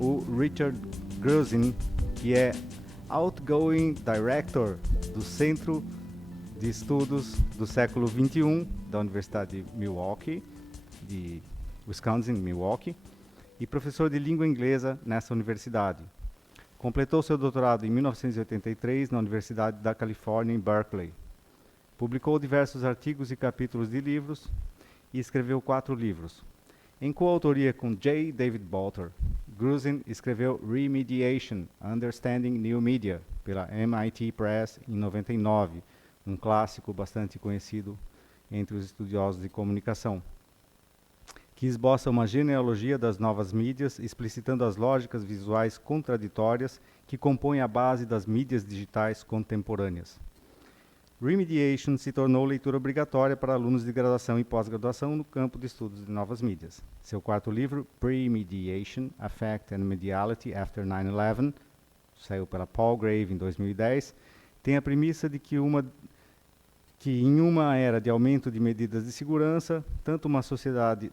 o Richard Grusin, que é Outgoing Director do Centro de Estudos do Século XXI da Universidade de Milwaukee, de Wisconsin, Milwaukee, e professor de língua inglesa nessa universidade. Completou seu doutorado em 1983 na Universidade da Califórnia, em Berkeley. Publicou diversos artigos e capítulos de livros e escreveu 4 livros. Em coautoria com J. David Bolter, Grusin escreveu Remediation, Understanding New Media, pela MIT Press, em 99, um clássico bastante conhecido entre os estudiosos de comunicação, que esboça uma genealogia das novas mídias, explicitando as lógicas visuais contraditórias que compõem a base das mídias digitais contemporâneas. Remediation se tornou leitura obrigatória para alunos de graduação e pós-graduação no campo de estudos de novas mídias. Seu 4º livro, Pre-Mediation, Affect and Mediality After 9/11, saiu pela Palgrave em 2010, tem a premissa de que em uma era de aumento de medidas de segurança, tanto uma sociedade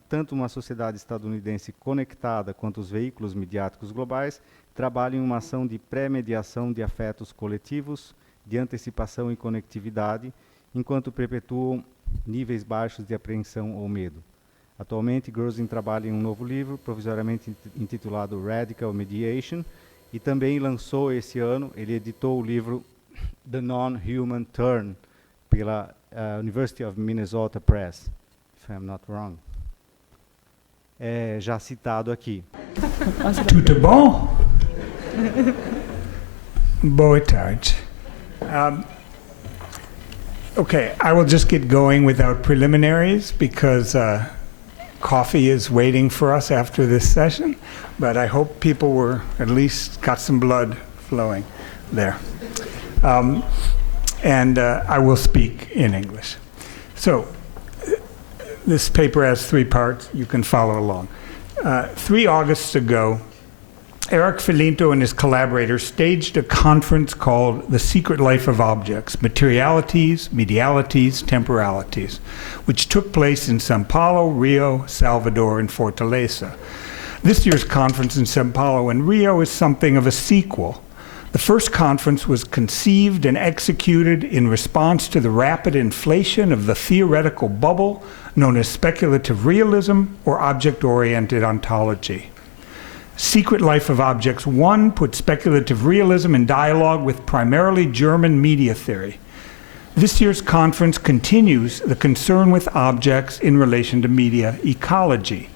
estadunidense conectada quanto os veículos midiáticos globais trabalham em uma ação de pré-mediação de afetos coletivos, de antecipação e conectividade, enquanto perpetuam níveis baixos de apreensão ou medo. Atualmente, Grusin trabalha em um novo livro, provisoriamente intitulado Radical Mediation, e também lançou esse ano, ele editou o livro The Non-Human Turn, pela University of Minnesota Press, if I'm not wrong. É já citado aqui. Tudo bom? Boa tarde. Okay, I will just get going without preliminaries because coffee is waiting for us after this session, but I hope people were at least got some blood flowing there. And I will speak in English. So this paper has 3 parts. You can follow along. 3 Augusts ago, Erick Felinto and his collaborators staged a conference called The Secret Life of Objects, Materialities, Medialities, Temporalities, which took place in São Paulo, Rio, Salvador, and Fortaleza. This year's conference in São Paulo and Rio is something of a sequel. The first conference was conceived and executed in response to the rapid inflation of the theoretical bubble known as speculative realism or object-oriented ontology. Secret Life of Objects 1 put speculative realism in dialogue with primarily German media theory. This year's conference continues the concern with objects in relation to media ecology.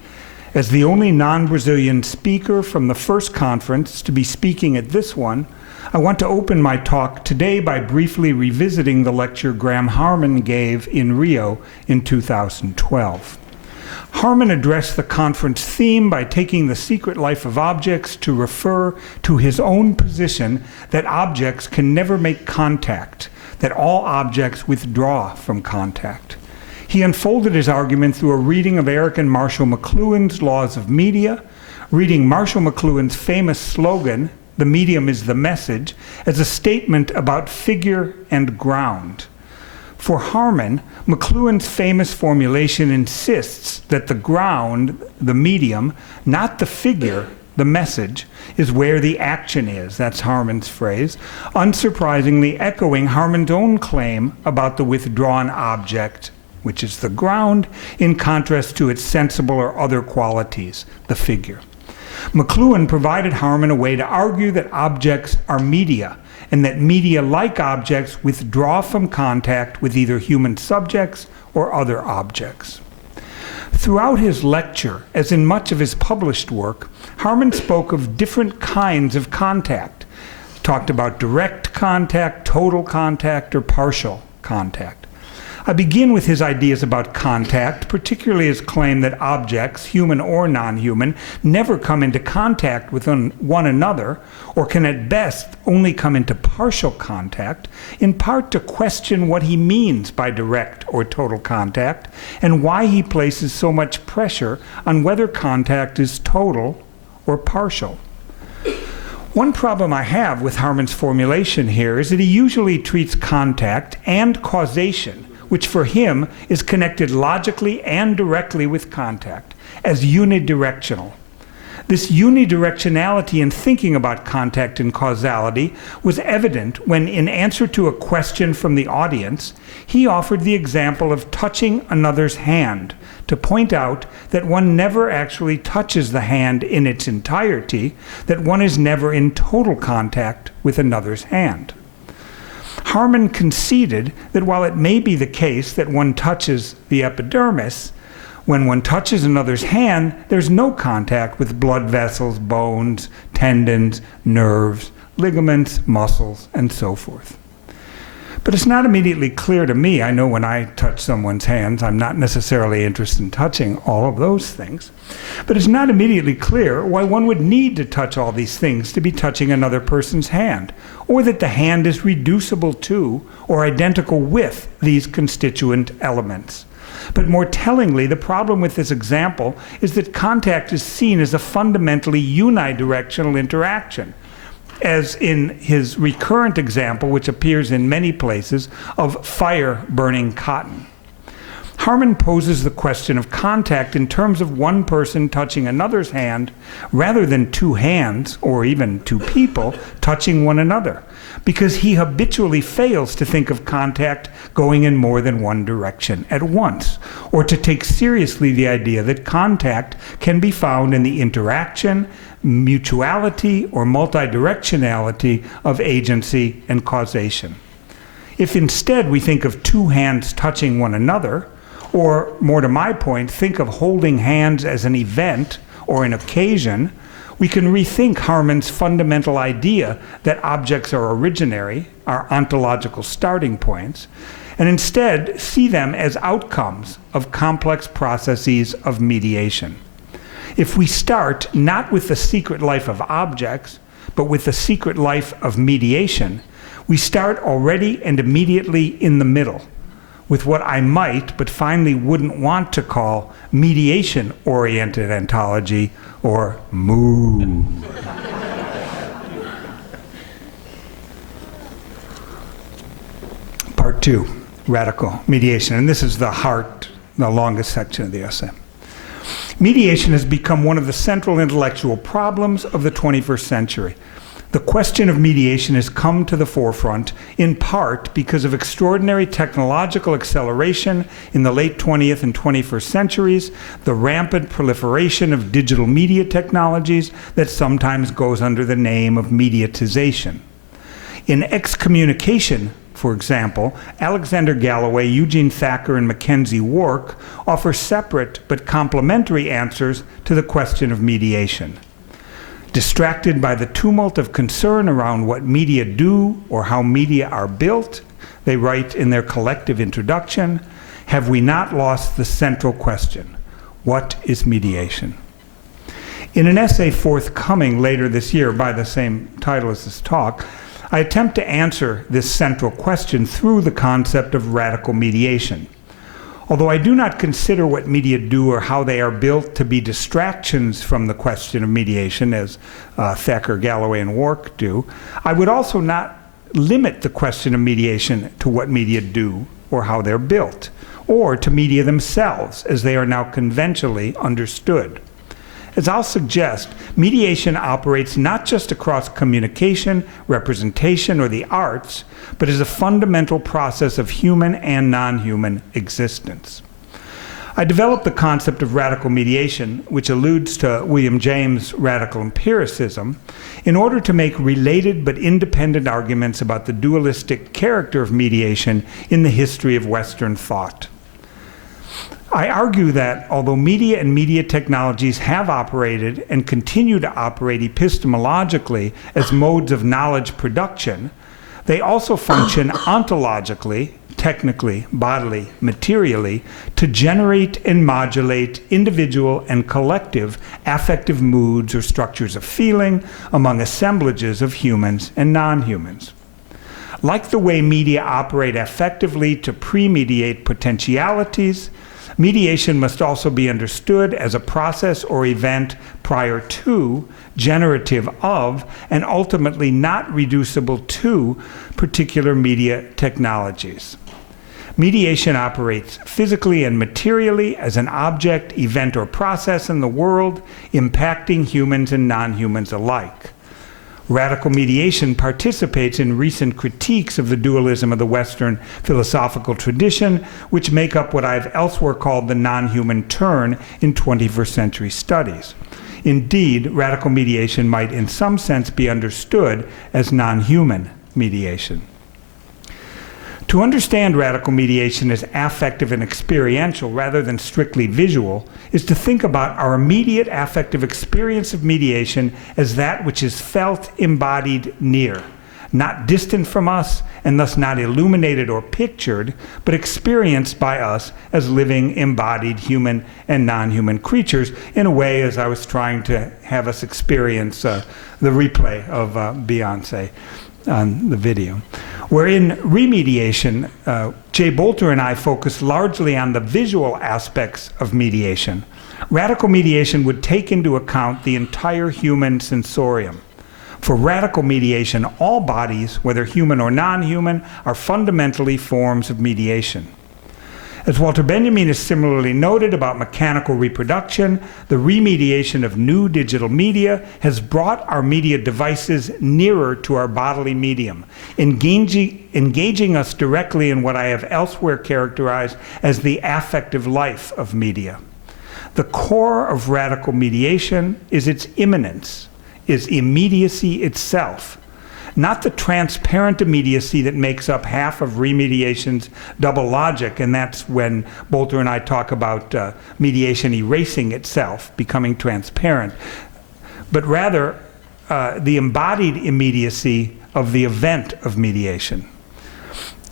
As the only non-Brazilian speaker from the first conference to be speaking at this one, I want to open my talk today by briefly revisiting the lecture Graham Harman gave in Rio in 2012. Harman addressed the conference theme by taking the secret life of objects to refer to his own position that objects can never make contact, that all objects withdraw from contact. He unfolded his argument through a reading of Erick and Marshall McLuhan's Laws of Media, reading Marshall McLuhan's famous slogan, "The medium is the message," as a statement about figure and ground. For Harman, McLuhan's famous formulation insists that the ground, the medium, not the figure, the message, is where the action is. That's Harman's phrase, unsurprisingly echoing Harman's own claim about the withdrawn object, which is the ground, in contrast to its sensible or other qualities, the figure. McLuhan provided Harman a way to argue that objects are media, and that media, like objects, withdraw from contact with either human subjects or other objects. Throughout his lecture, as in much of his published work, Harman spoke of different kinds of contact. He talked about direct contact, total contact, or partial contact. I begin with his ideas about contact, particularly his claim that objects, human or non-human, never come into contact with one another, or can at best only come into partial contact, in part to question what he means by direct or total contact, and why he places so much pressure on whether contact is total or partial. One problem I have with Harman's formulation here is that he usually treats contact and causation, which for him is connected logically and directly with contact, as unidirectional. This unidirectionality in thinking about contact and causality was evident when, in answer to a question from the audience, he offered the example of touching another's hand to point out that one never actually touches the hand in its entirety, that one is never in total contact with another's hand. Harman conceded that while it may be the case that one touches the epidermis, when one touches another's hand, there's no contact with blood vessels, bones, tendons, nerves, ligaments, muscles, and so forth. But it's not immediately clear to me. I know when I touch someone's hands, I'm not necessarily interested in touching all of those things. But it's not immediately clear why one would need to touch all these things to be touching another person's hand, or that the hand is reducible to or identical with these constituent elements. But more tellingly, the problem with this example is that contact is seen as a fundamentally unidirectional interaction, as in his recurrent example, which appears in many places, of fire burning cotton. Harman poses the question of contact in terms of one person touching another's hand rather than two hands, or even two people, touching one another, because he habitually fails to think of contact going in more than one direction at once, or to take seriously the idea that contact can be found in the interaction, mutuality, or multidirectionality of agency and causation. If instead we think of two hands touching one another, or more to my point, think of holding hands as an event or an occasion, we can rethink Harman's fundamental idea that objects are originary, are ontological starting points, and instead see them as outcomes of complex processes of mediation. If we start not with the secret life of objects, but with the secret life of mediation, we start already and immediately in the middle, with what I might, but finally wouldn't want to call mediation-oriented ontology, or MOO. Part 2, radical mediation, and this is the heart, the longest section of the essay. Mediation has become one of the central intellectual problems of the 21st century. The question of mediation has come to the forefront in part because of extraordinary technological acceleration in the late 20th and 21st centuries, the rampant proliferation of digital media technologies that sometimes goes under the name of mediatization. In excommunication, for example, Alexander Galloway, Eugene Thacker, and Mackenzie Wark offer separate but complementary answers to the question of mediation. Distracted by the tumult of concern around what media do or how media are built, they write in their collective introduction, have we not lost the central question? What is mediation? In an essay forthcoming later this year by the same title as this talk, I attempt to answer this central question through the concept of radical mediation. Although I do not consider what media do or how they are built to be distractions from the question of mediation, as Thacker, Galloway, and Wark do, I would also not limit the question of mediation to what media do or how they're built, or to media themselves, as they are now conventionally understood. As I'll suggest, mediation operates not just across communication, representation, or the arts, but is a fundamental process of human and non-human existence. I developed the concept of radical mediation, which alludes to William James' radical empiricism, in order to make related but independent arguments about the dualistic character of mediation in the history of Western thought. I argue that although media and media technologies have operated and continue to operate epistemologically as modes of knowledge production, they also function ontologically, technically, bodily, materially, to generate and modulate individual and collective affective moods or structures of feeling among assemblages of humans and non-humans. Like the way media operate effectively to pre-mediate potentialities, mediation must also be understood as a process or event prior to, generative of, and ultimately not reducible to particular media technologies. Mediation operates physically and materially as an object, event, or process in the world, impacting humans and non-humans alike. Radical mediation participates in recent critiques of the dualism of the Western philosophical tradition, which make up what I've elsewhere called the non-human turn in 21st century studies. Indeed, radical mediation might in some sense be understood as non-human mediation. To understand radical mediation as affective and experiential rather than strictly visual is to think about our immediate affective experience of mediation as that which is felt, embodied, near, not distant from us and thus not illuminated or pictured, but experienced by us as living, embodied human and non-human creatures in a way as I was trying to have us experience the replay of Beyonce on the video. Where in remediation, Jay Bolter and I focus largely on the visual aspects of mediation. Radical mediation would take into account the entire human sensorium. For radical mediation, all bodies, whether human or non-human, are fundamentally forms of mediation. As Walter Benjamin has similarly noted about mechanical reproduction, the remediation of new digital media has brought our media devices nearer to our bodily medium, engaging us directly in what I have elsewhere characterized as the affective life of media. The core of radical mediation is its immanence, is immediacy itself, not the transparent immediacy that makes up half of remediation's double logic, and that's when Bolter and I talk about mediation erasing itself, becoming transparent, but rather the embodied immediacy of the event of mediation.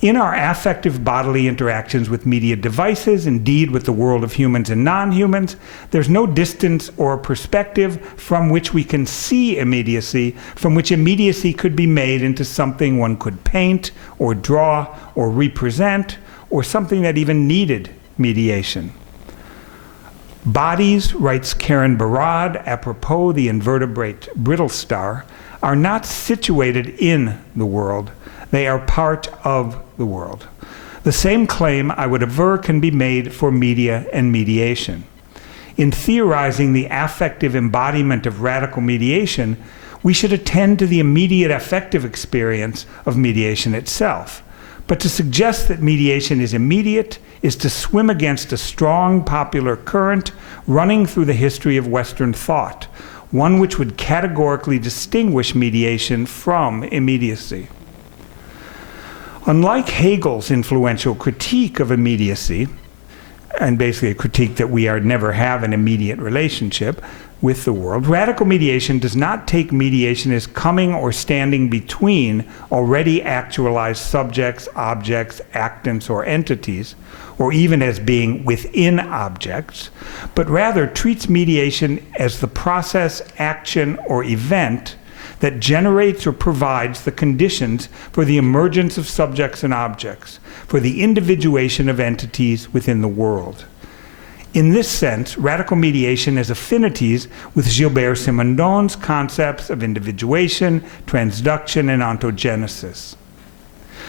In our affective bodily interactions with media devices, indeed with the world of humans and non-humans, there's no distance or perspective from which we can see immediacy, from which immediacy could be made into something one could paint or draw or represent, or something that even needed mediation. Bodies, writes Karen Barad, apropos the invertebrate brittle star, are not situated in the world. They are part of the world. The same claim, I would aver, can be made for media and mediation. In theorizing the affective embodiment of radical mediation, we should attend to the immediate affective experience of mediation itself. But to suggest that mediation is immediate is to swim against a strong popular current running through the history of Western thought, one which would categorically distinguish mediation from immediacy. Unlike Hegel's influential critique of immediacy, and basically a critique that we never have an immediate relationship with the world, radical mediation does not take mediation as coming or standing between already actualized subjects, objects, actants, or entities, or even as being within objects, but rather treats mediation as the process, action, or event that generates or provides the conditions for the emergence of subjects and objects, for the individuation of entities within the world. In this sense, radical mediation has affinities with Gilbert Simondon's concepts of individuation, transduction, and ontogenesis.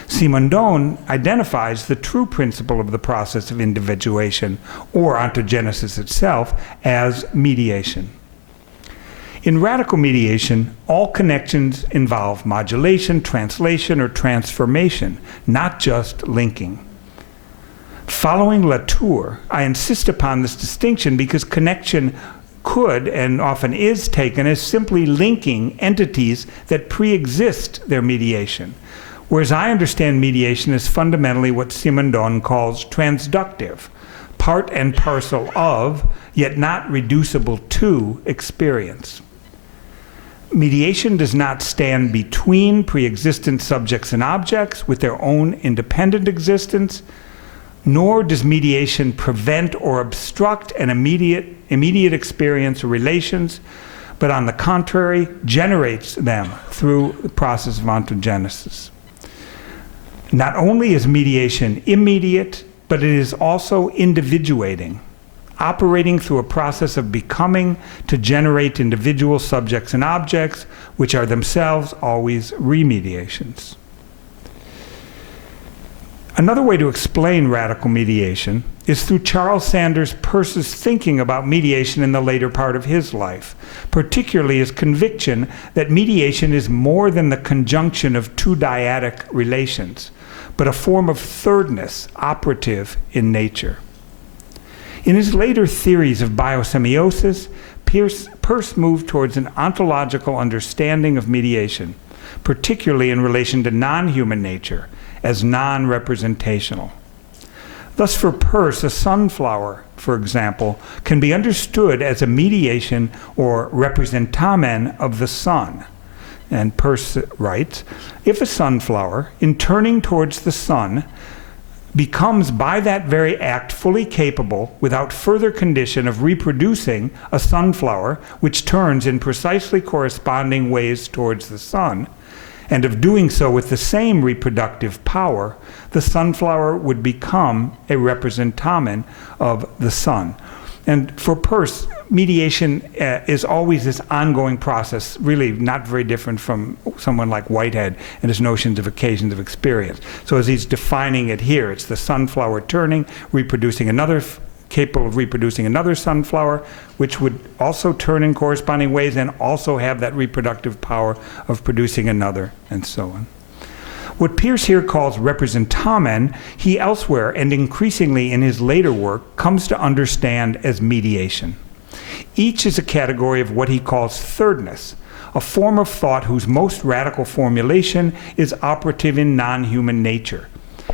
Simondon identifies the true principle of the process of individuation, or ontogenesis itself, as mediation. In radical mediation, all connections involve modulation, translation, or transformation, not just linking. Following Latour, I insist upon this distinction because connection could and often is taken as simply linking entities that pre-exist their mediation, whereas I understand mediation as fundamentally what Simondon calls transductive, part and parcel of, yet not reducible to, experience. Mediation does not stand between pre-existent subjects and objects with their own independent existence, nor does mediation prevent or obstruct an immediate experience or relations, but on the contrary, generates them through the process of ontogenesis. Not only is mediation immediate, but it is also individuating, operating through a process of becoming to generate individual subjects and objects, which are themselves always remediations. Another way to explain radical mediation is through Charles Sanders Peirce's thinking about mediation in the later part of his life, particularly his conviction that mediation is more than the conjunction of two dyadic relations, but a form of thirdness operative in nature. In his later theories of biosemiosis, Peirce moved towards an ontological understanding of mediation, particularly in relation to non-human nature, as non-representational. Thus, for Peirce, a sunflower, for example, can be understood as a mediation or representamen of the sun. And Peirce writes, if a sunflower, in turning towards the sun, becomes by that very act fully capable, without further condition, of reproducing a sunflower which turns in precisely corresponding ways towards the sun, and of doing so with the same reproductive power, the sunflower would become a representamen of the sun. And for Peirce, mediation is always this ongoing process, really not very different from someone like Whitehead and his notions of occasions of experience. So as he's defining it here, it's the sunflower turning, reproducing another, capable of reproducing another sunflower, which would also turn in corresponding ways and also have that reproductive power of producing another, and so on. What Peirce here calls representamen, he elsewhere, and increasingly in his later work, comes to understand as mediation. Each is a category of what he calls thirdness, a form of thought whose most radical formulation is operative in non-human nature.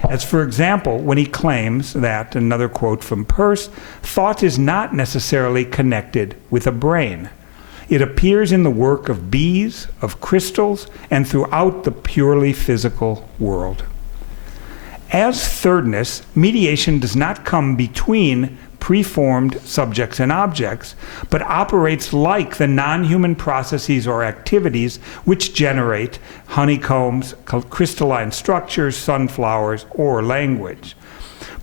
As for example, when he claims that, another quote from Peirce, thought is not necessarily connected with a brain. It appears in the work of bees, of crystals, and throughout the purely physical world. As thirdness, mediation does not come between preformed subjects and objects, but operates like the non-human processes or activities which generate honeycombs, crystalline structures, sunflowers, or language.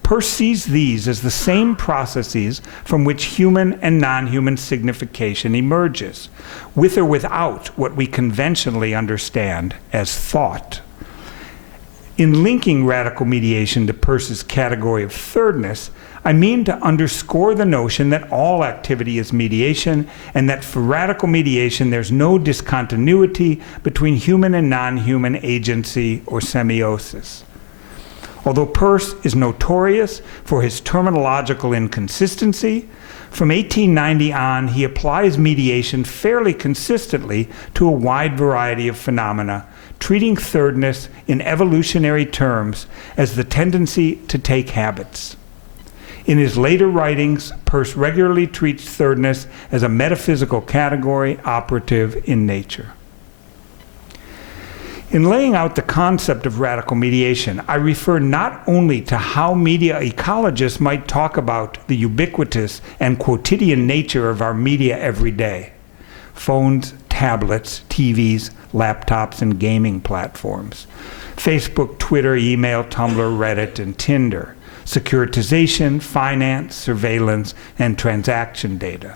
Peirce sees these as the same processes from which human and non-human signification emerges, with or without what we conventionally understand as thought. In linking radical mediation to Peirce's category of thirdness, I mean to underscore the notion that all activity is mediation, and that for radical mediation there's no discontinuity between human and non-human agency or semiosis. Although Peirce is notorious for his terminological inconsistency, from 1890 on he applies mediation fairly consistently to a wide variety of phenomena, treating thirdness in evolutionary terms as the tendency to take habits. In his later writings, Peirce regularly treats thirdness as a metaphysical category operative in nature. In laying out the concept of radical mediation, I refer not only to how media ecologists might talk about the ubiquitous and quotidian nature of our media every day: phones, tablets, TVs, laptops, and gaming platforms, Facebook, Twitter, email, Tumblr, Reddit, and Tinder, securitization, finance, surveillance, and transaction data.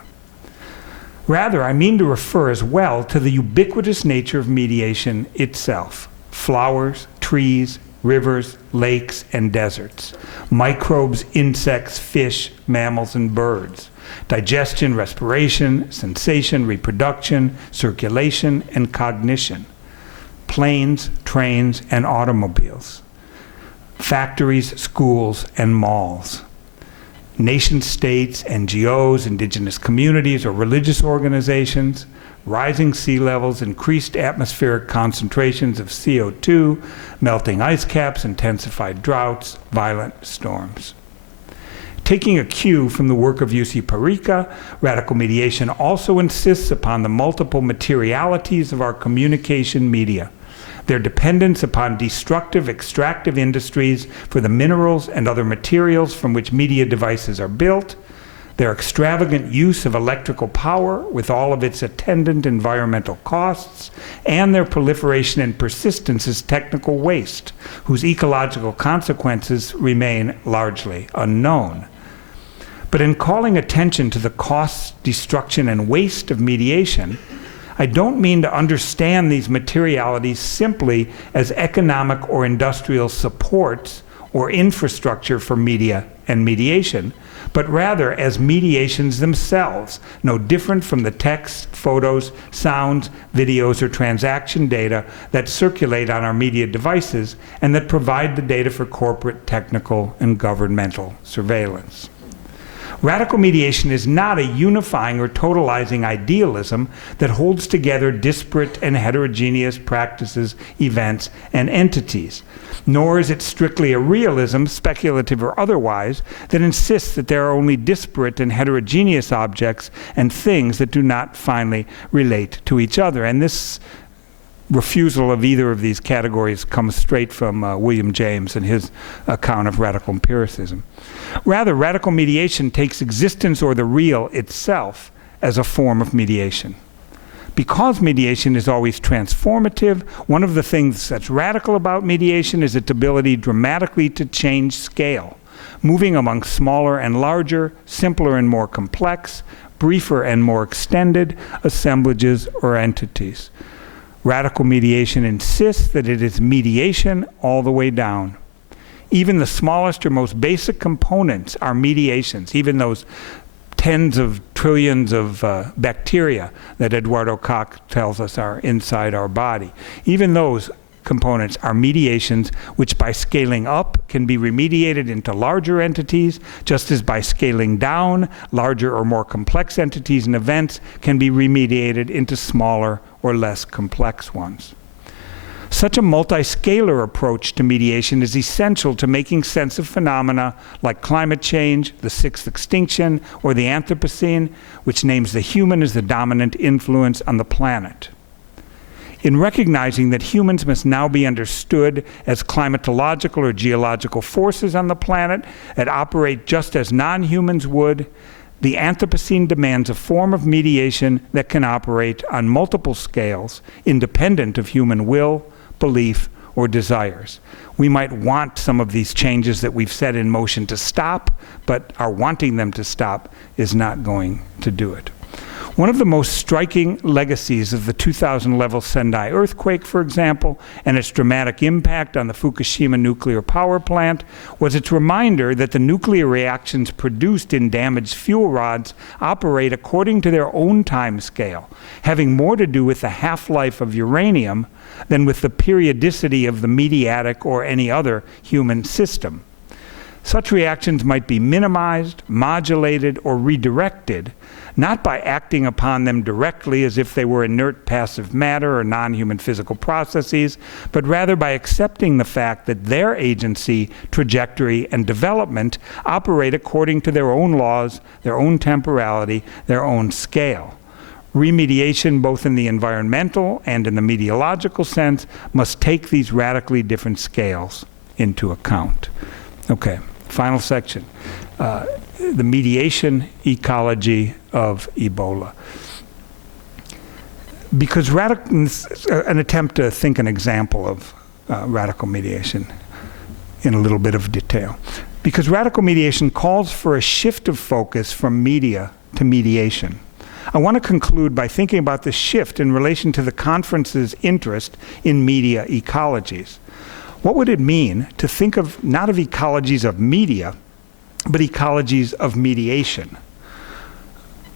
Rather, I mean to refer as well to the ubiquitous nature of mediation itself: flowers, trees, rivers, lakes, and deserts, microbes, insects, fish, mammals, and birds, digestion, respiration, sensation, reproduction, circulation, and cognition, planes, trains, and automobiles, factories, schools, and malls, nation-states, NGOs, indigenous communities, or religious organizations, rising sea levels, increased atmospheric concentrations of CO2, melting ice caps, intensified droughts, violent storms. Taking a cue from the work of Jussi Parikka, radical mediation also insists upon the multiple materialities of our communication media, their dependence upon destructive extractive industries for the minerals and other materials from which media devices are built, their extravagant use of electrical power with all of its attendant environmental costs, and their proliferation and persistence as technical waste, whose ecological consequences remain largely unknown. But in calling attention to the costs, destruction, and waste of mediation, I don't mean to understand these materialities simply as economic or industrial supports or infrastructure for media and mediation, but rather as mediations themselves, no different from the text, photos, sounds, videos, or transaction data that circulate on our media devices and that provide the data for corporate, technical, and governmental surveillance. Radical mediation is not a unifying or totalizing idealism that holds together disparate and heterogeneous practices, events, and entities. Nor is it strictly a realism, speculative or otherwise, that insists that there are only disparate and heterogeneous objects and things that do not finally relate to each other. And this refusal of either of these categories comes straight from William James and his account of radical empiricism. Rather, radical mediation takes existence or the real itself as a form of mediation. Because mediation is always transformative, one of the things that's radical about mediation is its ability dramatically to change scale, moving among smaller and larger, simpler and more complex, briefer and more extended assemblages or entities. Radical mediation insists that it is mediation all the way down. Even the smallest or most basic components are mediations, even those tens of trillions of bacteria that Eduardo Koch tells us are inside our body. Even those components are mediations which by scaling up can be remediated into larger entities, just as by scaling down, larger or more complex entities and events can be remediated into smaller or less complex ones. Such a multi-scalar approach to mediation is essential to making sense of phenomena like climate change, the sixth extinction, or the Anthropocene, which names the human as the dominant influence on the planet. In recognizing that humans must now be understood as climatological or geological forces on the planet that operate just as non-humans would, the Anthropocene demands a form of mediation that can operate on multiple scales, independent of human will, belief, or desires. We might want some of these changes that we've set in motion to stop, but our wanting them to stop is not going to do it. One of the most striking legacies of the 2000-level Sendai earthquake, for example, and its dramatic impact on the Fukushima nuclear power plant was its reminder that the nuclear reactions produced in damaged fuel rods operate according to their own time scale, having more to do with the half-life of uranium than with the periodicity of the mediatic or any other human system. Such reactions might be minimized, modulated, or redirected, not by acting upon them directly as if they were inert passive matter or non-human physical processes, but rather by accepting the fact that their agency, trajectory, and development operate according to their own laws, their own temporality, their own scale. Remediation, both in the environmental and in the meteorological sense, must take these radically different scales into account. Okay, final section. The mediation ecology of Ebola. Because an attempt to think an example of radical mediation in a little bit of detail. Because radical mediation calls for a shift of focus from media to mediation. I want to conclude by thinking about the shift in relation to the conference's interest in media ecologies. What would it mean to think of not of ecologies of media, but ecologies of mediation?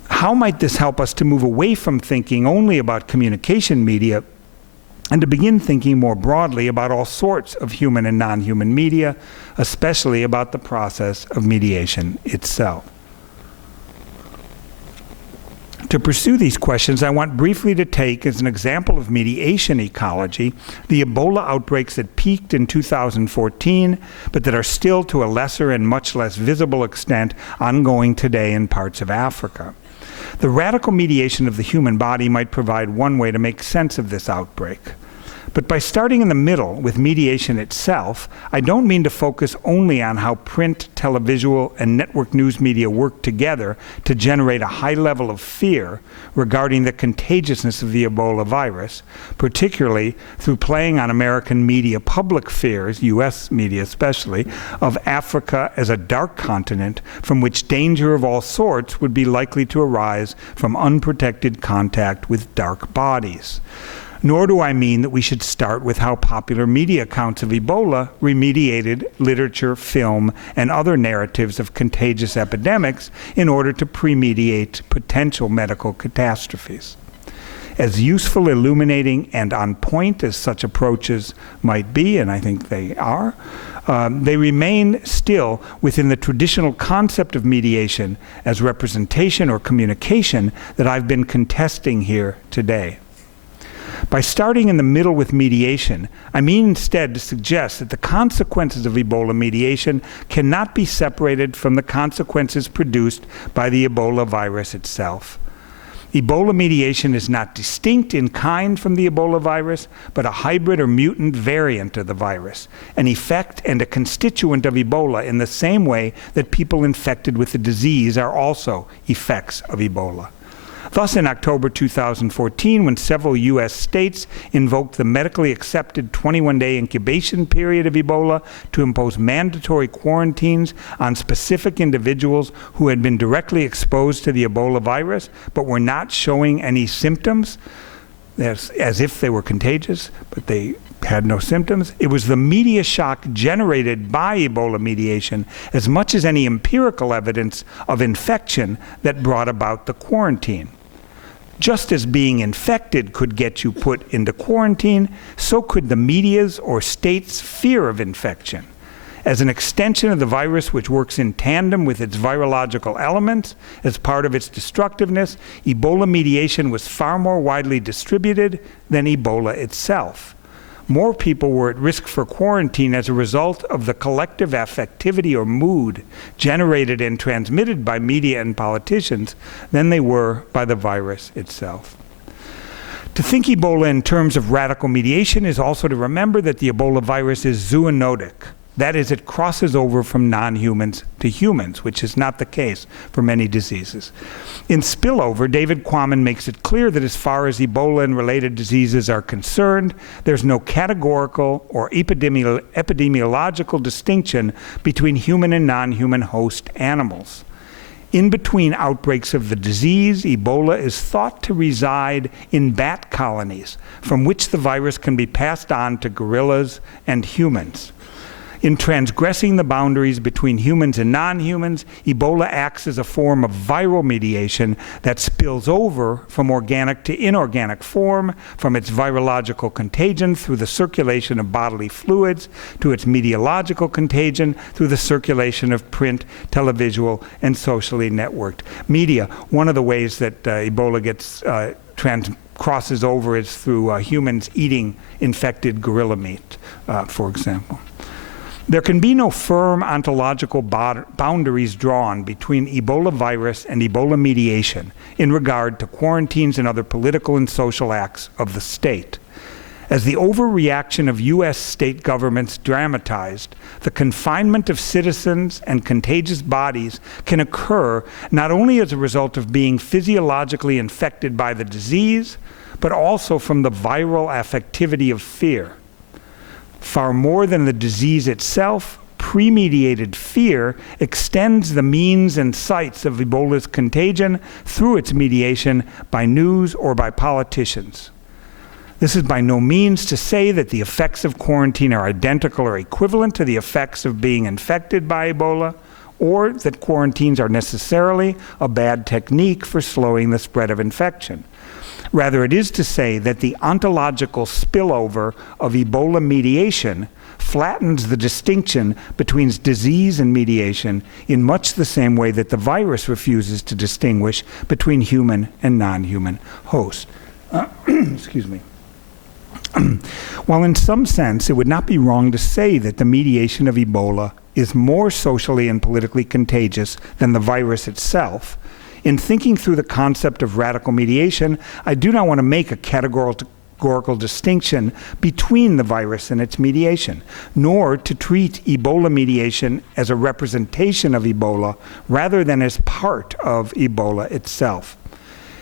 How might this help us to move away from thinking only about communication media and to begin thinking more broadly about all sorts of human and non-human media, especially about the process of mediation itself? To pursue these questions, I want briefly to take as an example of mediation ecology the Ebola outbreaks that peaked in 2014, but that are still to a lesser and much less visible extent ongoing today in parts of Africa. The radical mediation of the human body might provide one way to make sense of this outbreak. But by starting in the middle with mediation itself, I don't mean to focus only on how print, televisual, and network news media work together to generate a high level of fear regarding the contagiousness of the Ebola virus, particularly through playing on American media public fears, US media especially, of Africa as a dark continent from which danger of all sorts would be likely to arise from unprotected contact with dark bodies. Nor do I mean that we should start with how popular media accounts of Ebola remediated literature, film, and other narratives of contagious epidemics in order to premediate potential medical catastrophes. As useful, illuminating, and on point as such approaches might be, and I think they are, they remain still within the traditional concept of mediation as representation or communication that I've been contesting here today. By starting in the middle with mediation, I mean instead to suggest that the consequences of Ebola mediation cannot be separated from the consequences produced by the Ebola virus itself. Ebola mediation is not distinct in kind from the Ebola virus, but a hybrid or mutant variant of the virus, an effect and a constituent of Ebola in the same way that people infected with the disease are also effects of Ebola. Thus, in October 2014, when several U.S. states invoked the medically accepted 21-day incubation period of Ebola to impose mandatory quarantines on specific individuals who had been directly exposed to the Ebola virus but were not showing any symptoms, as if they were contagious, but they had no symptoms, it was the media shock generated by Ebola mediation, as much as any empirical evidence of infection, that brought about the quarantine. Just as being infected could get you put into quarantine, so could the media's or state's fear of infection. As an extension of the virus which works in tandem with its virological elements as part of its destructiveness, Ebola mediation was far more widely distributed than Ebola itself. More people were at risk for quarantine as a result of the collective affectivity or mood generated and transmitted by media and politicians than they were by the virus itself. To think Ebola in terms of radical mediation is also to remember that the Ebola virus is zoonotic. That is, it crosses over from non-humans to humans, which is not the case for many diseases. In Spillover, David Quammen makes it clear that as far as Ebola and related diseases are concerned, there's no categorical or epidemiological distinction between human and non-human host animals. In between outbreaks of the disease, Ebola is thought to reside in bat colonies, from which the virus can be passed on to gorillas and humans. In transgressing the boundaries between humans and non-humans, Ebola acts as a form of viral mediation that spills over from organic to inorganic form, from its virological contagion through the circulation of bodily fluids, to its mediological contagion through the circulation of print, televisual, and socially networked media. One of the ways that Ebola gets crosses over is through humans eating infected gorilla meat, for example. There can be no firm ontological boundaries drawn between Ebola virus and Ebola mediation in regard to quarantines and other political and social acts of the state. As the overreaction of U.S. state governments dramatized, the confinement of citizens and contagious bodies can occur not only as a result of being physiologically infected by the disease, but also from the viral affectivity of fear. Far more than the disease itself, premediated fear extends the means and sites of Ebola's contagion through its mediation by news or by politicians. This is by no means to say that the effects of quarantine are identical or equivalent to the effects of being infected by Ebola, or that quarantines are necessarily a bad technique for slowing the spread of infection. Rather, it is to say that the ontological spillover of Ebola mediation flattens the distinction between disease and mediation in much the same way that the virus refuses to distinguish between human and non-human hosts. Excuse me. While in some sense it would not be wrong to say that the mediation of Ebola is more socially and politically contagious than the virus itself, in thinking through the concept of radical mediation, I do not want to make a categorical distinction between the virus and its mediation, nor to treat Ebola mediation as a representation of Ebola rather than as part of Ebola itself.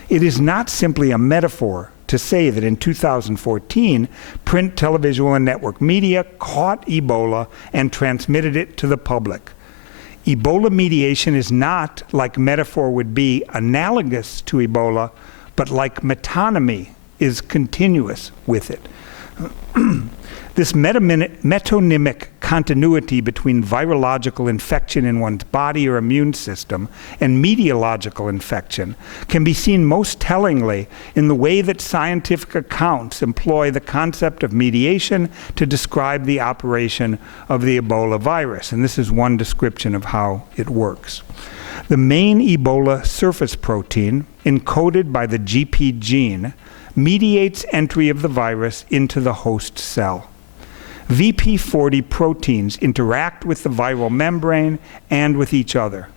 It is not simply a metaphor to say that in 2014, print, televisual, and network media caught Ebola and transmitted it to the public. Ebola mediation is not, like metaphor would be, analogous to Ebola, but like metonymy is continuous with it. This metonymic continuity between virological infection in one's body or immune system and meteorological infection can be seen most tellingly in the way that scientific accounts employ the concept of mediation to describe the operation of the Ebola virus. And this is one description of how it works. The main Ebola surface protein, encoded by the GP gene, mediates entry of the virus into the host cell. VP40 proteins interact with the viral membrane and with each other.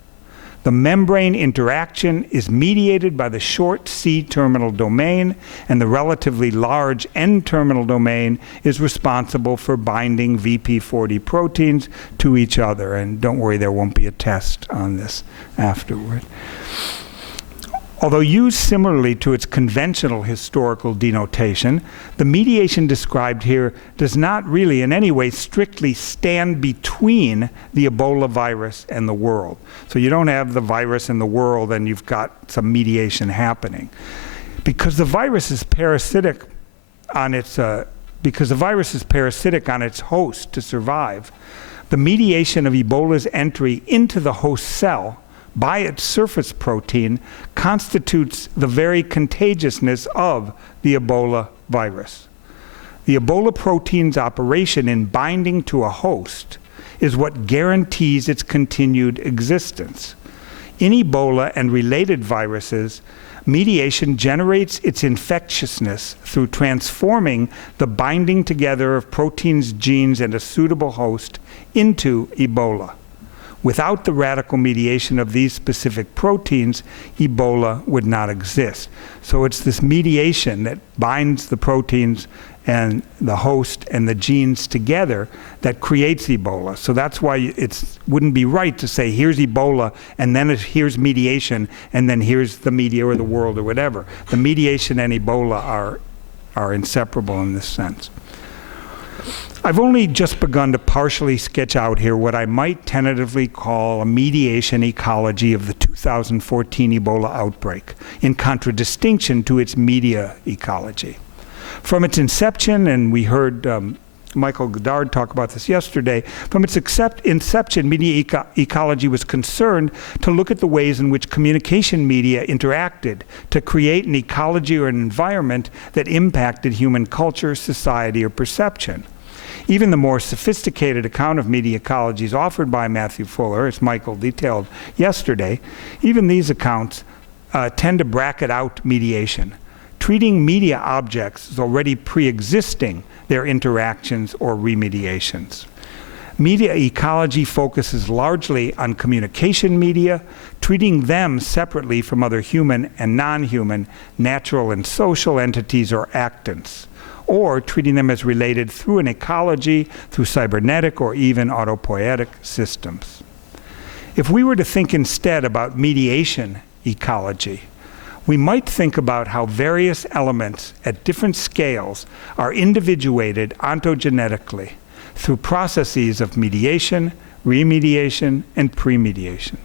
The membrane interaction is mediated by the short C-terminal domain, and the relatively large N-terminal domain is responsible for binding VP40 proteins to each other. And don't worry, there won't be a test on this afterward. Although used similarly to its conventional historical denotation, the mediation described here does not really in any way strictly stand between the Ebola virus and the world. So you don't have the virus in the world and you've got some mediation happening. Because the virus is parasitic on its host to survive, the mediation of Ebola's entry into the host cell by its surface protein constitutes the very contagiousness of the Ebola virus. The Ebola protein's operation in binding to a host is what guarantees its continued existence. In Ebola and related viruses, mediation generates its infectiousness through transforming the binding together of proteins, genes, and a suitable host into Ebola. Without the radical mediation of these specific proteins, Ebola would not exist. So it's this mediation that binds the proteins and the host and the genes together that creates Ebola. So that's why it wouldn't be right to say, here's Ebola, and then here's mediation, and then here's the media or the world or whatever. The mediation and Ebola are inseparable in this sense. I've only just begun to partially sketch out here what I might tentatively call a mediation ecology of the 2014 Ebola outbreak, in contradistinction to its media ecology. From its inception, and we heard Michael Goddard talk about this yesterday, from its inception, media ecology was concerned to look at the ways in which communication media interacted to create an ecology or an environment that impacted human culture, society, or perception. Even the more sophisticated account of media ecologies offered by Matthew Fuller, as Michael detailed yesterday, even these accounts tend to bracket out mediation, treating media objects as already pre-existing their interactions or remediations. Media ecology focuses largely on communication media, treating them separately from other human and non-human, natural and social entities or actants, or treating them as related through an ecology, through cybernetic or even autopoietic systems. If we were to think instead about mediation ecology, we might think about how various elements at different scales are individuated ontogenetically through processes of mediation, remediation, and premediation.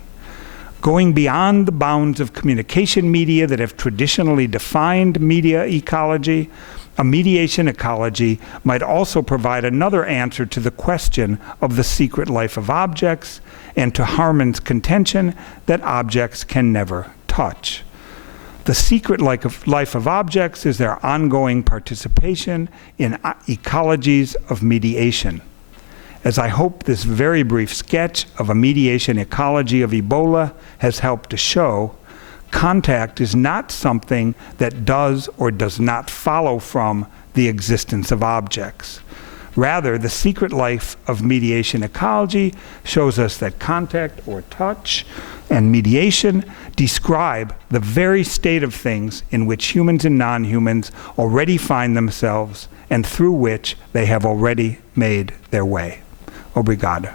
Going beyond the bounds of communication media that have traditionally defined media ecology, a mediation ecology might also provide another answer to the question of the secret life of objects and to Harman's contention that objects can never touch. The secret life of objects is their ongoing participation in ecologies of mediation. As I hope this very brief sketch of a mediation ecology of Ebola has helped to show, contact is not something that does or does not follow from the existence of objects. Rather, the secret life of mediation ecology shows us that contact or touch and mediation describe the very state of things in which humans and non-humans already find themselves and through which they have already made their way. Obrigado.